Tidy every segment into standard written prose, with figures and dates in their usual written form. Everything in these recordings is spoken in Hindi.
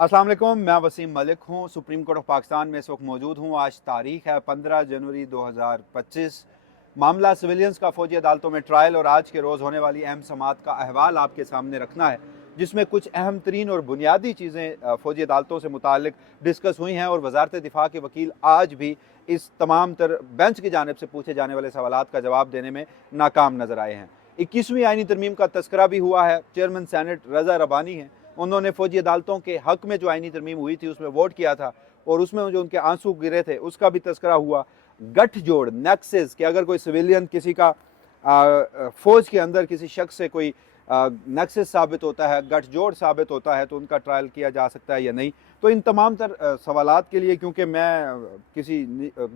अस्सलाम वालेकुम, मैं वसीम मलिक हूँ। सुप्रीम कोर्ट ऑफ पाकिस्तान में इस वक्त मौजूद हूँ। आज तारीख है 15 जनवरी 2025। मामला सिविलियंस का फ़ौजी अदालतों में ट्रायल और आज के रोज़ होने वाली अहम समाअत का अहवाल आपके सामने रखना है, जिसमें कुछ अहम तरीन और बुनियादी चीज़ें फ़ौजी अदालतों से मुतालिक डिस्कस हुई हैं और वजारत दिफा के वकील आज भी इस तमाम तर बेंच की जानिब से पूछे जाने वाले सवालात का जवाब देने में नाकाम नज़र आए हैं। 21वीं आईनी तरमीम का तस्करा भी हुआ है। चेयरमैन सेनेट रज़ा रबानी हैं, उन्होंने फ़ौजी अदालतों के हक़ में जो आईनी तरमीम हुई थी उसमें वोट किया था और उसमें जो उनके आंसू गिरे थे उसका भी तस्करा हुआ। गठजोड़ नेक्सेस कि अगर कोई सिविलियन किसी का फ़ौज के अंदर किसी शख्स से कोई नेक्सेस साबित होता है, गठजोड़ साबित होता है, तो उनका ट्रायल किया जा सकता है या नहीं। तो इन तमाम तर सवालात के लिए, क्योंकि मैं किसी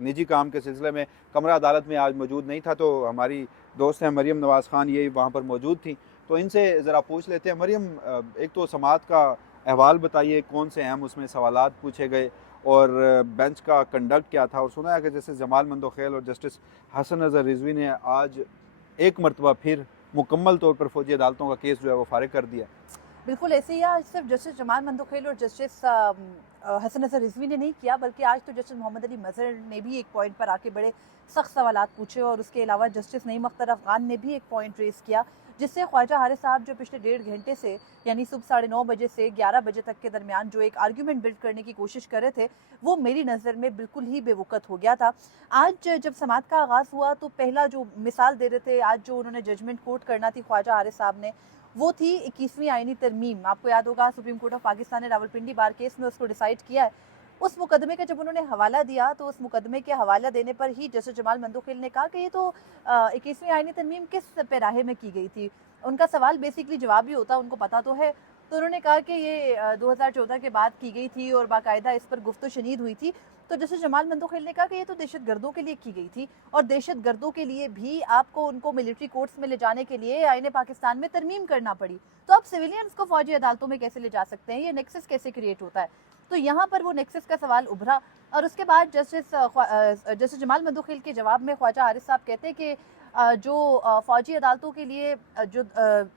निजी काम के सिलसिले में कमरा अदालत में आज मौजूद नहीं था, तो हमारी दोस्त हैं मरियम नवाज़ ख़ान, ये वहाँ पर मौजूद थी, तो इनसे ज़रा पूछ लेते हैं। मरियम, एक तो समाअत का अहवाल बताइए, कौन से अहम उसमें सवालात पूछे गए और बेंच का कंडक्ट क्या था। और सुना है कि जैसे जमाल मंदोखेल और जस्टिस हसन नज़र रिजवी ने आज एक मरतबा फिर मुकम्मल तौर पर फ़ौजी अदालतों का केस जो है वो फारिग कर दिया। बिल्कुल ऐसे ही आज सिर्फ जस्टिस जमाल मंदोखेल और जस्टिस हसन नज़र रिजवी ने नहीं किया, बल्कि आज तो जस्टिस मोहम्मद अली मज़हर ने भी एक पॉइंट पर आके बड़े सख्त सवालात पूछे और उसके अलावा जस्टिस नईम अख्तर अफ़गान ने भी एक पॉइंट रेज़ किया, जिससे ख्वाजा हारिस साहब जो पिछले 1.5 घंटे से यानी सुबह 9:30 बजे से 11 बजे तक के दरमियान जो एक आर्ग्यूमेंट बिल्ड करने की कोशिश कर रहे थे, वो मेरी नज़र में बिल्कुल ही बेवकत हो गया था। आज जब समाअत का आगाज़ हुआ तो पहला जो मिसाल दे रहे थे, आज जो उन्होंने जजमेंट कोट करना थी ख्वाजा हारिस साहब ने, वो थी 21वीं आईनी तरमीम। आपको याद होगा सुप्रीम कोर्ट ऑफ पाकिस्तान ने रावलपिंडी बार केस में उसको डिसाइड किया है। उस मुकदमे का जब उन्होंने हवाला दिया तो उस मुकदमे के हवाला देने पर ही जस्टिस जमाल मंदोखेल ने कहा कि ये तो 21वीं आईनी तरमीम किस पैराहे में की गई थी। उनका सवाल बेसिकली जवाब ही होता, उनको पता तो है। तो उन्होंने कहा कि ये 2014 के बाद की गई थी और बाकायदा इस पर गुफ्त शनीद हुई थी। तो जस्टिस जमाल मंदोखेल ने कहा कि ये तो दहशतगर्दों के लिए की गई थी और दहशतगर्दों के लिए भी आपको उनको मिलिट्री कोर्ट्स में ले जाने के लिए आईने पाकिस्तान में तरमीम करना पड़ी, तो आप सिविलियंस को फौजी अदालतों में कैसे ले जा सकते हैं, ये नेक्सस कैसे क्रिएट होता है। तो यहाँ पर वो नेक्सस का सवाल उभरा और उसके बाद जस्टिस जमाल मंदोखेल के जवाब में ख्वाजा हारिस साहब कहते हैं कि जो फौजी अदालतों के लिए जो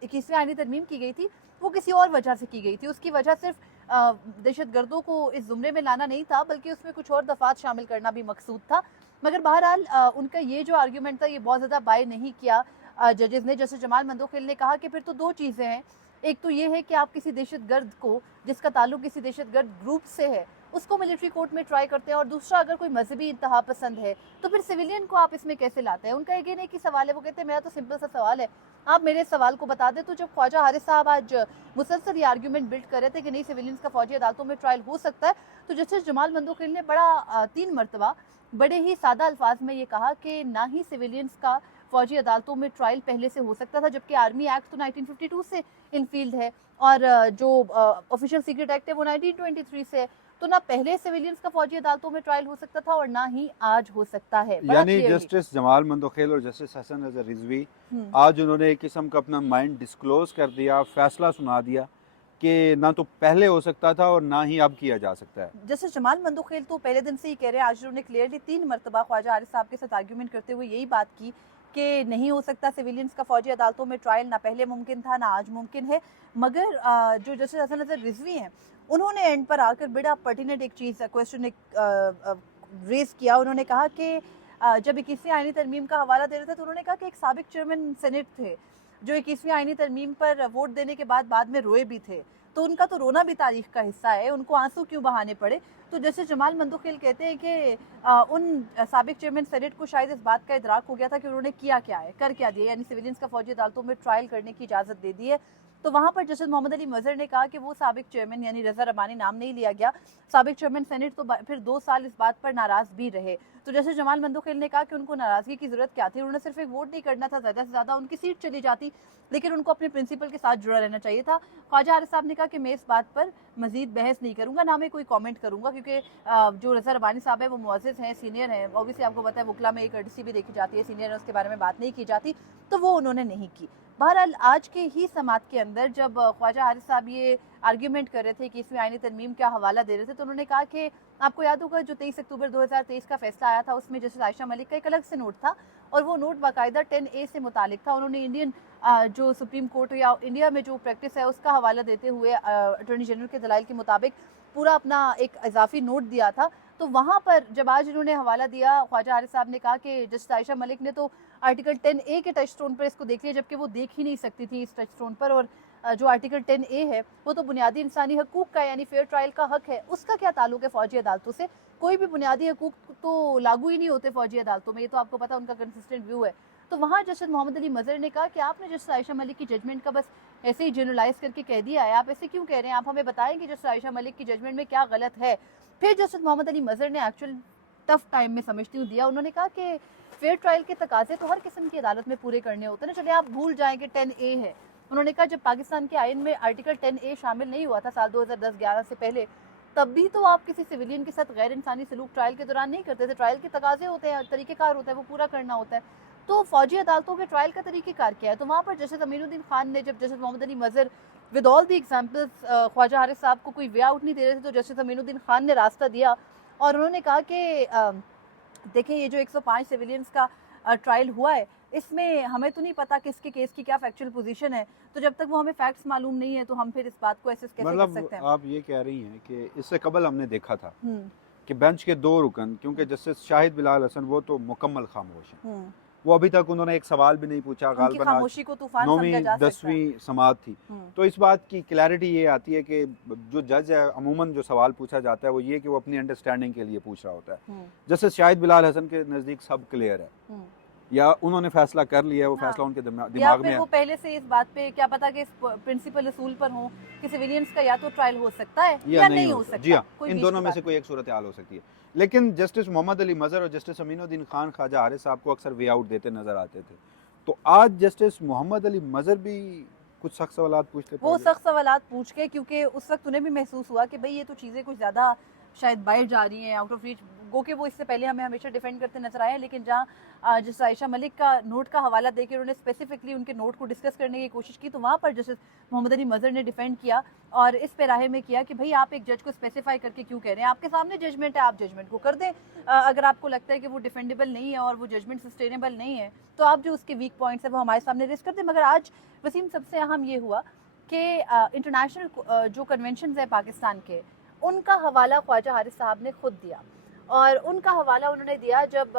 21वीं आईनी तरमीम की गई थी वो किसी और वजह से की गई थी। उसकी वजह सिर्फ दहशतगर्दों को इस जुमरे में लाना नहीं था, बल्कि उसमें कुछ और दफात शामिल करना भी मकसूद था। मगर बहरहाल उनका ये जो आर्ग्यूमेंट था ये बहुत ज़्यादा बाय नहीं किया जजेस ने। जैसे जमाल मंदोखेल ने कहा कि फिर तो दो चीज़ें हैं, एक तो ये है कि आप किसी दहशतगर्द को जिसका ताल्लुक किसी दहशतगर्द ग्रुप से है उसको मिलिट्री कोर्ट में ट्राई करते हैं, और दूसरा अगर कोई मजहबी इंतहा पसंद है तो फिर सिविलियन को आप इसमें कैसे लाते हैं। उनका एक ही कि सवाल है, वो कहते हैं मेरा तो सिंपल सा सवाल है, आप मेरे सवाल को बता दें। तो जब ख्वाजा हारिस साहब आज मुसलसल ये आर्ग्यूमेंट बिल्ड कर रहे थे कि नहीं सिविलियंस का फौजी अदालतों में ट्रायल हो सकता है, तो जस्टिस जमाल मंदोखेल ने बड़ा 3 मरतबा बड़े ही सादा अल्फाज में ये कहा कि ना ही सिविलियंस का फौजी अदालतों में ट्रायल पहले से हो सकता था, जबकि आर्मी एक्ट तो 1952 से इनफील्ड है और जो ऑफिशियल सीक्रेट एक्ट है वो 1923 से है। तो ना पहले सिविलियंस का फौजी अदालतों में ट्रायल हो सकता था और ना ही आज हो सकता है। यानी जस्टिस जमाल मंदोखेल और जस्टिस हसन नज़र रिजवी आज उन्होंने एक किस्म का अपना माइंड डिस्क्लोज कर दिया, फैसला सुना दिया कि ना तो पहले हो सकता था और ना ही अब किया जा सकता है। जस्टिस जमाल मंदोखेल तो पहले दिन से ही कह रहे हैं, आज उन्होंने क्लियरली 3 मरतबा ख्वाजा हारिस साहब के साथ आर्ग्यूमेंट करते हुए यही बात की कि नहीं हो सकता सिविलियंस का फौजी अदालतों में ट्रायल, ना पहले मुमकिन था ना आज मुमकिन है। मगर जो जस्टिस हसन नज़र रिजवी हैं उन्होंने एंड पर आकर बड़ा पर्टिनेंट एक चीज़ क्वेश्चन रेज किया। उन्होंने कहा कि जब 21वीं आईनी तरमीम का हवाला दे रहे थे तो उन्होंने कहा कि एक साबिक चेयरमैन सेनेट थे जो 21वीं आईनी तरमीम पर वोट देने के बाद में रोए भी थे, तो उनका तो रोना भी तारीख का हिस्सा है, उनको आंसू क्यों बहाने पड़े। तो जैसे जमाल मंदोखेल कहते हैं कि उन साबिक चेयरमैन सेनेट को शायद इस बात का इदराक हो गया था कि उन्होंने किया क्या है, कर क्या दिया, यानी सिविलियंस का फौजी अदालतों में ट्रायल करने की इजाज़त दे दी है। तो वहाँ पर जस्टिस मोहम्मद अली मज़हर ने कहा कि वो साबिक चेयरमैन यानी रज़ा रबानी नाम नहीं लिया गया, साबिक चेयरमैन सेनेट तो फिर 2 साल इस बात पर नाराज़ भी रहे। तो जैसे जमाल मंदोखेल ने कहा कि उनको नाराज़गी की ज़रूरत क्या थी, उन्होंने सिर्फ एक वोट नहीं करना था, ज़्यादा से ज़्यादा उनकी सीट चली जाती, लेकिन उनको अपने प्रिंसिपल के साथ जुड़ा रहना चाहिए था। ख्वाजा हारिस साहब ने कहा कि मैं इस बात पर मज़ीद बहस नहीं करूँगा, ना मैं कोई कमेंट करूँगा, क्योंकि जो रज़ा रबानी साहब है वो मुअज़्ज़िज़ हैं, सीनियर हैं। ऑब्वियसली आपको पता है वकला में एक कर्टसी भी देखी जाती है, सीनियर है उसके बारे में बात नहीं की जाती। तो वो उन्होंने नहीं की। बहरहाल आज के ही समात के अंदर जब ख्वाजा हारिस साहब ये आर्ग्यूमेंट कर रहे थे कि इसमें आईनी तरमीम का हवाला दे रहे थे, तो उन्होंने कहा कि आपको याद होगा जो 23 अक्टूबर 2023 का फैसला आया था, उसमें जस्टिस आयशा मलिक का एक अलग से नोट था और वो नोट बाकायदा 10A से मुतालिक था। उन्होंने इंडियन जो सुप्रीम कोर्ट या इंडिया में जो प्रैक्टिस है उसका हवाला देते हुए अटॉर्नी जनरल के दलाइल के मुताबिक पूरा अपना एक इजाफी नोट दिया था। तो वहाँ पर जब आज इन्होंने हवाला दिया, ख्वाजा हारिस साहब ने कहा कि जस्टिस आयशा मलिक ने तो आर्टिकल 10A के टच स्टोन पर इसको देख लिया, जबकि वो देख ही नहीं सकती थी इस टच स्टोन पर। और जो आर्टिकल 10A है वो तो बुनियादी इंसानी हकूक़ का यानी फेयर ट्रायल का हक है, उसका क्या ताल्लुक है फ़ौजी अदालतों से? कोई भी बुनियादी हकूक़ तो लागू ही नहीं होते फ़ौजी अदालतों में, ये तो आपको पता उनका कंसिस्टेंट व्यू है। तो वहाँ जस्टिस मोहम्मद अली मज़हर ने कहा कि आपने जस्टिस आयशा मलिक की जजमेंट का बस ऐसे ही जनरलाइज़ करके कह दिया है, आप ऐसे क्यों कह रहे हैं? आप हमें बताएं कि जस्टिस आयशा मलिक की जजमेंट में क्या गलत है। फिर जस्टिस मोहम्मद अली मज़हर ने एक्चुअल टफ टाइम में समझती हूँ दिया। उन्होंने कहा कि फेयर ट्रायल के तकाजे तो हर किस्म की अदालत में पूरे करने होते हैं ना, चले आप भूल जाएं कि 10A है। उन्होंने कहा जब पाकिस्तान के आइन में आर्टिकल 10A शामिल नहीं हुआ था साल 2010-11 से पहले, तब भी तो आप किसी सिविलियन के साथ गैर इंसानी सलूक ट्रायल के दौरान नहीं करते थे। ट्रायल के तकाजे होते हैं, तरीक़ेकार होता है, वो पूरा करना होता है। तो फ़ौजी अदालतों के ट्रायल का तरीक़ेकार क्या है? तो वहाँ पर जस्टिस अमीनुद्दीन खान ने, जब justice Mohammad Ali Mazhar with all the examples Khawaja Haris साहब को कोई वे आउट नहीं दे रहे थे, तो जस्टिस अमीनुद्दीन खान ने रास्ता दिया और उन्होंने कहा कि देखिए ये जो 105 सिविलियंस का ट्रायल हुआ है, इसमें हमें तो नहीं पता कि इसके केस की क्या फैक्चुअल पोजीशन है, तो जब तक वो हमें फैक्ट्स मालूम नहीं है तो हम फिर इस बात को एसेस कैसे कर मतलब सकते हैं? आप ये कह रही हैं कि इससे कबल हमने देखा था हम्म, कि बेंच के दो रुकन, क्योंकि जस्टिस शाहिद बिलाल हसन वो तो मुकम्मल खामोश हैं, हम्म। वो अभी तक उन्होंने एक सवाल भी नहीं पूछा। उनकी गालबन आज खामोशी को तूफान समझा 9वीं जा सकता है। 10वीं समात थी, हम्म, तो इस बात की क्लैरिटी ये आती है कि जो जज है अमूमन जो सवाल पूछा जाता है वो ये कि वो अपनी अंडरस्टैंडिंग के लिए पूछ रहा होता है। हम्म, जस्टिस शाहिद बिलाल हसन के नज़दीक सब क्लियर है, हम्म। या उन्होंने फैसला कर लिया है, वो हाँ। फैसला उनके या दिमाग में फिर है। वो पहले से इस बात पे क्या पता कि इस प्रिंसिपल असूल पर हो कि सिविलियंस का या तो ट्रायल हो सकता है या नहीं हो सकता। जी हाँ, कोई इन बीच दोनों की में बात से नहीं। कोई एक सूरत हाल हो सकती है। लेकिन जस्टिस मोहम्मद अली मज़हर और जस्टिस अमीनुद्दीन खान ख्वाजा हारिस साहब को अक्सर वे आउट देते नजर आते थे, तो आज जस्टिस मोहम्मद अली मज़हर भी कुछ सख्त सवाल पूछते वो पाए सख्त सवालात पूछ के, क्योंकि उस वक्त उन्हें भी महसूस हुआ कि भाई ये तो चीज़ें कुछ ज़्यादा शायद बाहर जा रही हैं, आउट ऑफ रीच। गो के वो इससे पहले हमें हमेशा डिफेंड करते नजर आए हैं, लेकिन जहाँ जस्टिस आयशा मलिक का नोट का हवाला देकर उन्होंने स्पेसिफिकली उनके नोट को डिस्कस करने की कोशिश की, तो वहाँ पर जस्टिस मोहम्मद अली मज़हर ने डिफेंड किया और इस पैराहे में किया कि भाई आप एक जज को स्पेसिफाई करके क्यों कह रहे हैं? आपके सामने जजमेंट है, आप जजमेंट को कर दें। अगर आपको लगता है कि वो डिफेंडेबल नहीं है और वो जजमेंट सस्टेनेबल नहीं है, तो आप जो उसके वीक पॉइंट्स है वो हमारे सामने रेस कर दें। मगर आज वसीम सबसे अहम ये हुआ कि इंटरनेशनल जो कन्वेंशन है पाकिस्तान के, उनका हवाला ख्वाजा हारिस साहब ने खुद दिया। और उनका हवाला उन्होंने दिया जब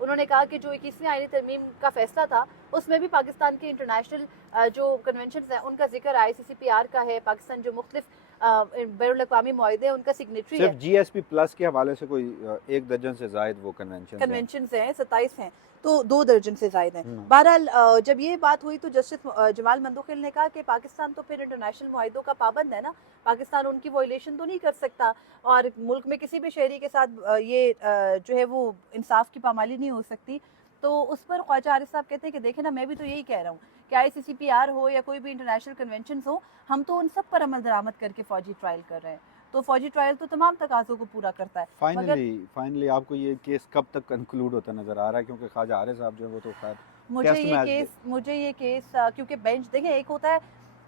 उन्होंने कहा कि जो 21वीं आईनी तरमीम का फैसला था उसमें भी पाकिस्तान के इंटरनेशनल जो कन्वेंशन हैं उनका जिक्र ICCPR का है। पाकिस्तान जो मुख्तलिफ बैनुल-अक़वामी मुआहिदे हैं उनका सिग्नेटरी है। सिर्फ GSP प्लस के हवाले से कोई 1 दर्जन से ज़ायद वो कन्वेंशन हैं 27 हैं, तो 2 दर्जन से ज़ायद हैं। हम्म। बहरहाल जब ये बात हुई तो जस्टिस जमाल मंदोखिल ने कहा कि पाकिस्तान तो फिर इंटरनेशनल मुआहिदों का पाबंद है ना, पाकिस्तान उनकी वॉयलेशन तो नहीं कर सकता और मुल्क में किसी भी शहरी के साथ ये जो है वो इंसाफ की पामाली नहीं हो सकती। तो उस पर ख्वाजा हारिस साहब कहते हैं कि देखें ना, मैं भी तो यही कह रहा हूँ कि ICCPR हो या कोई भी इंटरनेशनल कन्वेंशन हो, हम तो उन सब पर अमल दरामद करके फ़ौजी ट्रायल कर रहे हैं। तो फ़ौजी ट्रायल तो तमाम तकाज़ों को पूरा करता है। फाइनली आपको ये केस कब तक कंक्लूड होता नजर आ रहा है? क्योंकि ख्वाजा हारिस साहब जो है वो तो खैर मुझे ये केस क्योंकि बेंच देखें, एक होता है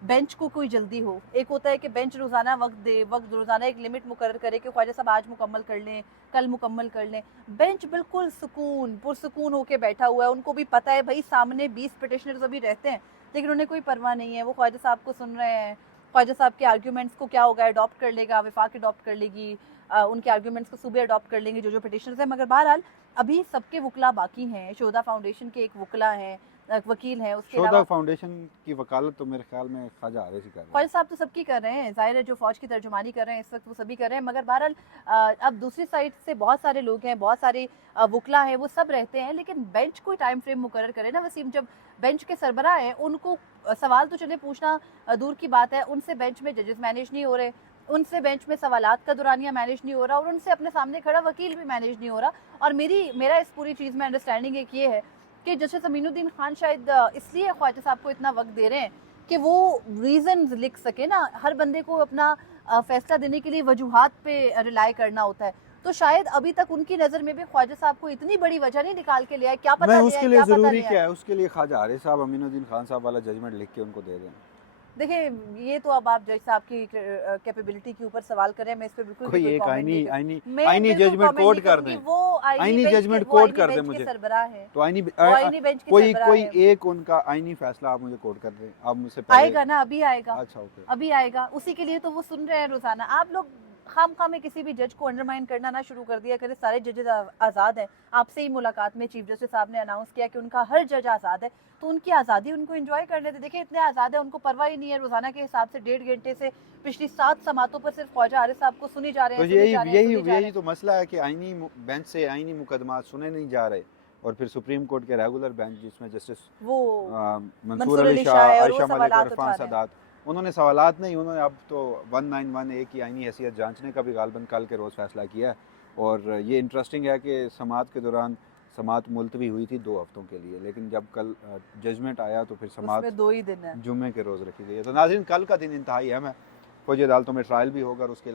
बेंच को कोई जल्दी हो, एक होता है कि बेंच रोज़ाना वक्त दे, वक्त रोज़ाना एक लिमिट मुकर्रर करे कि ख्वाजा साहब आज मुकम्मल कर लें, कल मुकम्मल कर लें। बेंच बिल्कुल पुरसुकून होकर बैठा हुआ है, उनको भी पता है भाई सामने 20 पिटिशनर्स अभी रहते हैं, लेकिन उन्हें कोई परवाह नहीं है। वो ख्वाजा साहब को सुन रहे हैं, ख्वाजा साहब के आर्ग्यूमेंट्स को क्या होगा, अडॉप्ट कर लेगा, वफाक अडॉप्ट कर लेगी, उनके आर्ग्यूमेंट्स को सूबे अडॉप्ट कर लेंगे जो पिटिशनर्स हैं। मगर बहरहाल अभी सबके वकला बाकी हैं। शोधा फाउंडेशन के एक वकला हैं, वकील हैं, उसके शोधा अलावा फाउंडेशन की वकालत तो मेरे ख्याल में ख्वाजा हारिस ही कर रहे हैं। ख्वाजा साहब तो सबकी कर रहे हैं, जाहिर है जो फ़ौज की तर्जुमानी कर रहे हैं इस वक्त वो सभी कर रहे हैं। मगर बहरहाल अब दूसरी साइड से बहुत सारे लोग हैं, बहुत सारे वकला हैं, वो सब रहते हैं, लेकिन बेंच कोई टाइम फ्रेम मुकर्रर करे ना वसीम। जब बेंच के सरबराह हैं उनको सवाल तो चले पूछना दूर की बात है, उनसे बेंच में जजेस मैनेज नहीं हो रहे, उनसे बेंच में सवालात का दुरानिया मैनेज नहीं हो रहा और उनसे अपने सामने खड़ा वकील भी मैनेज नहीं हो रहा। और मेरा इस पूरी चीज़ में अंडरस्टैंडिंग एक ये है कि जस्टिस अमीनुद्दीन खान शायद इसलिए ख्वाजा साहब को इतना वक्त दे रहे हैं कि वो रीज़न्स लिख सके ना। हर बंदे को अपना फैसला देने के लिए वजूहात पे रिलाई करना होता है। तो शायद अभी तक उनकी नज़र में भी ख्वाजा साहब को इतनी बड़ी वजह नहीं निकाल के लिया है, क्या पता नहीं, लिया उसके है, लिए क्या पता ज़रूरी लिया क्या है। है, उसके लिए ख्वाजा आरिफ साहब अमीनुद्दीन खान साहब वाला जजमेंट लिख के उनको दे दें। देखिए, ये तो अब आप जज साहब की कैपेबिलिटी के ऊपर सवाल कर रहे हैं, मैं इस पे बिल्कुल भी कोई कोई एक कमेंट नहीं आईनी कर आईनी मैं आईनी बिल्कुल जजमेंट कमेंट कोड नहीं कर करूंगी। दें, वो आईनी बेंच जजमेंट के कोड कर दें बेंच के मुझे। सरबराह हैं, तो आईनी वो आईनी बेंच के कोई सरबराह कोई हैं। एक उनका आईनी फैसला आप मुझे कोड कर दें, आप मुझसे पहले। आएगा ना, अभी आएगा, अच्छा, ओके। अभी आएगा, उसी के लिए तो वो सुन रहे हैं रोजाना। आप लोग खामखा में किसी भी जज को अंडरमाइन करना ना शुरू कर दिया करें। सारे जजेस आज़ाद हैं। आपसे ही मुलाकात में चीफ जस्टिस साहब ने अनाउंस किया कि उनका हर जज आज़ाद है, तो उनकी आज़ादी उनको एंजॉय करने दें। देखिए, इतने आज़ाद है, उनको परवाह ही नहीं है। रोजाना के हिसाब से 1.5 घंटे से पिछली 7 समातों पर सिर्फ ख्वाजा आरिफ साहब को सुनी जा रहे तो हैं, सुनी यही जा रहे हैं, यही सुनी जा रहे यही तो मसला है कि आईनी बेंच से आईनी मुकदमात सुने नहीं जा रहे, और फिर सुप्रीम कोर्ट के रेगुलर बेंच जिसमें जस्टिस हैं। वो मंसूर अली शाह, है और वो आयशा मलिक सवालात और उठा इरफान रहे हैं। सदात, उन्होंने सवालात नहीं, उन्होंने अब तो 1918 की आईनी हैसियत जांचने का भी गालबन कल के रोज़ फैसला किया है। और ये इंटरेस्टिंग है कि समात के दौरान समात मुलतवी हुई थी 2 हफ्तों के लिए, लेकिन जब कल जजमेंट आया तो फिर समात उसमें 2 ही दिन है। जुम्मे के रोज़ रखी गई है। तो नाज़रीन, कल का दिन इंतहाई अहम है। फौजी अदालतों में ट्रायल भी होगा और उसके